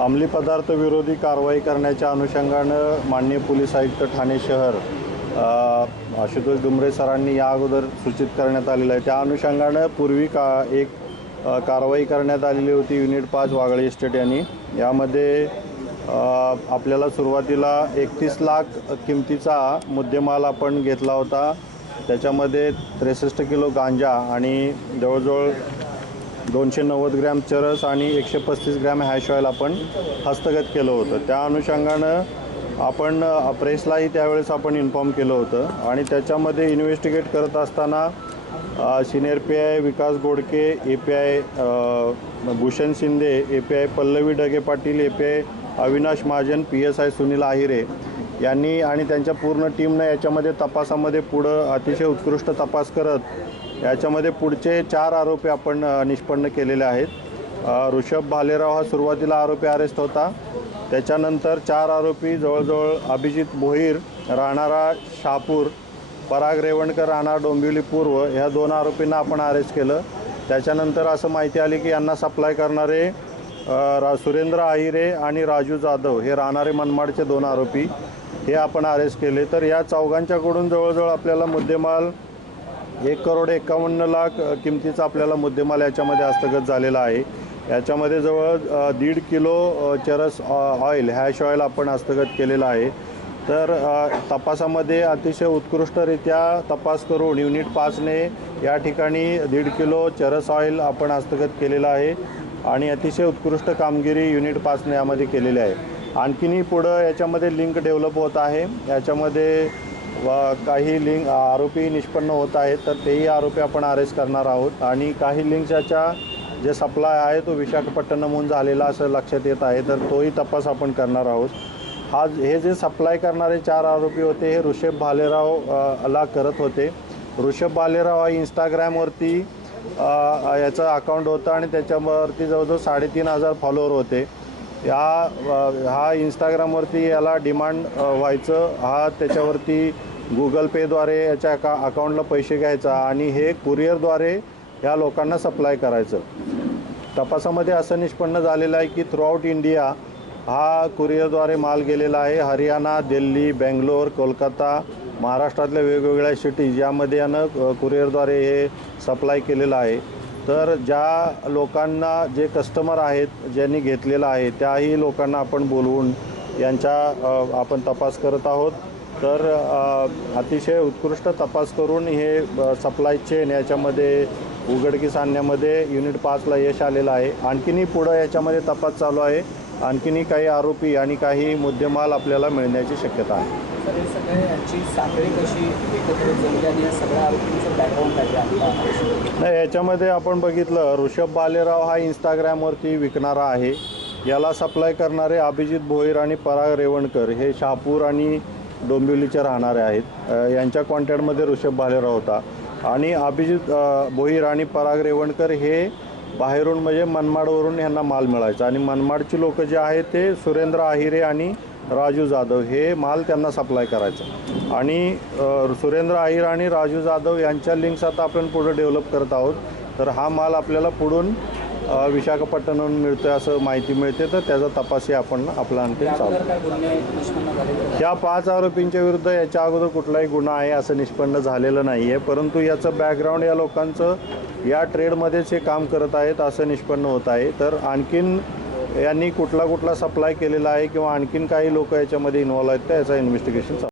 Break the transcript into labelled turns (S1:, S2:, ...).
S1: अंमली पदार्थ विरोधी कारवाई करण्याच्या अनुषंगानं माननीय पोलीस आयुक्त ठाणे शहर आशुतोष डुमरे सरांनी या अगोदर सूचित करण्यात आलेलं आहे. त्या अनुषंगानं पूर्वी का एक कारवाई करण्यात आलेली होती युनिट पाच वागळे इस्टेट यांनी. यामध्ये आपल्याला सुरुवातीला एकतीस लाख किमतीचा मुद्देमाल आपण घेतला होता. त्याच्यामध्ये त्रेसष्ट किलो गांजा आणि जवळजवळ दोनशे नव्वद ग्रॅम चरस आणि एकशे पस्तीस ग्रॅम हॅश ऑईल आपण हस्तगत केलं होतं. त्या अनुषंगानं आपण प्रेसलाही त्यावेळेस आपण इन्फॉर्म केलं होतं आणि त्याच्यामध्ये इन्व्हेस्टिगेट करत असताना senior P I Vikas Godke A P I Bhushan Shinde A P I Pallavi Dage Patil A P I Avinash Mahajan P S I Sunil Ahire यांनी आणि त्यांच्या पूर्ण टीमनं याच्यामध्ये तपासामध्ये पुढं अतिशय उत्कृष्ट तपास करत याच्यामध्ये पुढचे चार आरोपी आपण निष्पन्न केलेले आहेत. ऋषभ भालेराव हा सुरुवातीला आरोपी अरेस्ट होता. त्याच्यानंतर चार आरोपी जवळजवळ अभिजित भोईर राहणारा शहापूर पराग रेवणकर राहणार डोंबिवली पूर्व ह्या दोन आरोपींना आपण अरेस्ट केलं. त्याच्यानंतर असं माहिती आली की यांना सप्लाय करणारे रा सुरेंद्र आहिरे आणि राजू जाधव हे राहणारे मनमाडचे दोन आरोपी हे आपण अरेस्ट केले. तर या चौघांच्याकडून जवळजवळ आपल्याला मुद्देमाल एक करोड एकावन्न लाख किमतीचा आपल्याला मुद्देमाल याच्यामध्ये हस्तगत झालेला आहे. याच्यामध्ये जवळ दीड किलो चरस ऑ- ऑइल हॅश ऑइल आपण हस्तगत केलेला आहे. तर तपासामध्ये अतिशय उत्कृष्टरित्या तपास करून युनिट पाचने या ठिकाणी दीड किलो चरस ऑइल आपण हस्तगत केलेलं आहे आणि अतिशय उत्कृष्ट कामगिरी युनिट पाचने यामध्ये केलेली आहे. आणखीनही पुढं याच्यामध्ये लिंक डेव्हलप होत आहे. याच्यामध्ये व काही लिंक आरोपी निष्पन्न होत आहेत तर तेही आरोपी आपण अरेस्ट करणार आहोत. आणि काही लिंक्साच्या जे सप्लाय आहे तो विशाखापट्टणमहून झालेला असं लक्षात येत आहे तर तोही तपास आपण करणार आहोत. हा हे जे सप्लाय करणारे चार आरोपी होते हे ऋषभ भालेराव ला करत होते. ऋषभ भालेराव हा इंस्टाग्रामवरती याचं अकाउंट होतं आणि त्याच्यावरती जवळजवळ साडेतीन हजार फॉलोअर होते. या हा इंस्टाग्रामवरती याला डिमांड व्हायचं. हा त्याच्यावरती गुगल पेद्वारे याच्या अका अकाउंटला पैसे घ्यायचा आणि हे कुरिअरद्वारे ह्या लोकांना सप्लाय करायचं. तपासामध्ये असं निष्पन्न झालेलं आहे की थ्रूआउट इंडिया हा कुरिअरद्वारे माल गेलेला आहे. हरियाणा दिल्ली बेंगलोर कोलकाता महाराष्ट्रातल्या वेगवेगळ्या सिटीज यामध्ये यानं कुरिअरद्वारे हे सप्लाय केलेलं आहे. तर ज्या लोकांना जे कस्टमर आहेत ज्यांनी घेतलेलं आहे त्याही लोकांना आपण बोलवून यांच्या आपण तपास करत आहोत. तर अतिशय उत्कृष्ट तपास करून हे सप्लाय चेन याच्यामध्ये उघडकीस आणण्यामध्ये युनिट पाचला यश आलेलं आहे. आणखीनही पुढं याच्यामध्ये तपास चालू आहे. आणखीनही काही आरोपी आणि काही मुद्देमाल आपल्याला मिळण्याची शक्यता आहे.
S2: सगळ्यांची साखळी कशी एकत्र जमली आणि या सगळ्या आरोपींचं बॅकग्राऊंड काय आहे?
S1: नाही याच्यामध्ये आपण बघितलं ऋषभ बालेराव हा इंस्टाग्रामवरती विकणारा आहे. याला सप्लाय करणारे अभिजित भोईर आणि पराग रेवणकर हे शहापूर आणि डोंबिवलीचे राहणारे आहेत. यांच्या कॉन्टॅक्टमध्ये ऋषभ बालेराव होता. आणि अभिजित भोईर आणि पराग रेवणकर हे बाहेरून म्हणजे मनमाडवरून यांना माल मिळायचा. आणि मनमाडची लोक जे आहेत ते सुरेंद्र आहिरे आणि राजू जाधव हे माल त्यांना सप्लाय करायचं. आणि सुरेंद्र आहिर आणि राजू जाधव यांच्या लिंक्स आता आपण पुढं डेव्हलप करत आहोत. तर हा माल आपल्याला पुढून अ, विशाखापट्टणमहून मिळतोय असं माहिती मिळते तर त्याचा तपासही आपण आपला आणखी चालू. या पाच आरोपींच्या विरुद्ध याच्या अगोदर कुठलाही गुन्हा आहे असं निष्पन्न झालेलं नाही आहे परंतु याचं बॅकग्राऊंड या लोकांचं या ट्रेडमध्येच हे काम करत आहेत असं निष्पन्न होत आहे. तर आणखीन यांनी कुठला कुठला सप्लाय केलेला आहे किंवा आणखीन काही लोक याच्यामध्ये इन्व्हॉल्व आहेत का याचा इन्व्हेस्टिगेशन चालू आहे.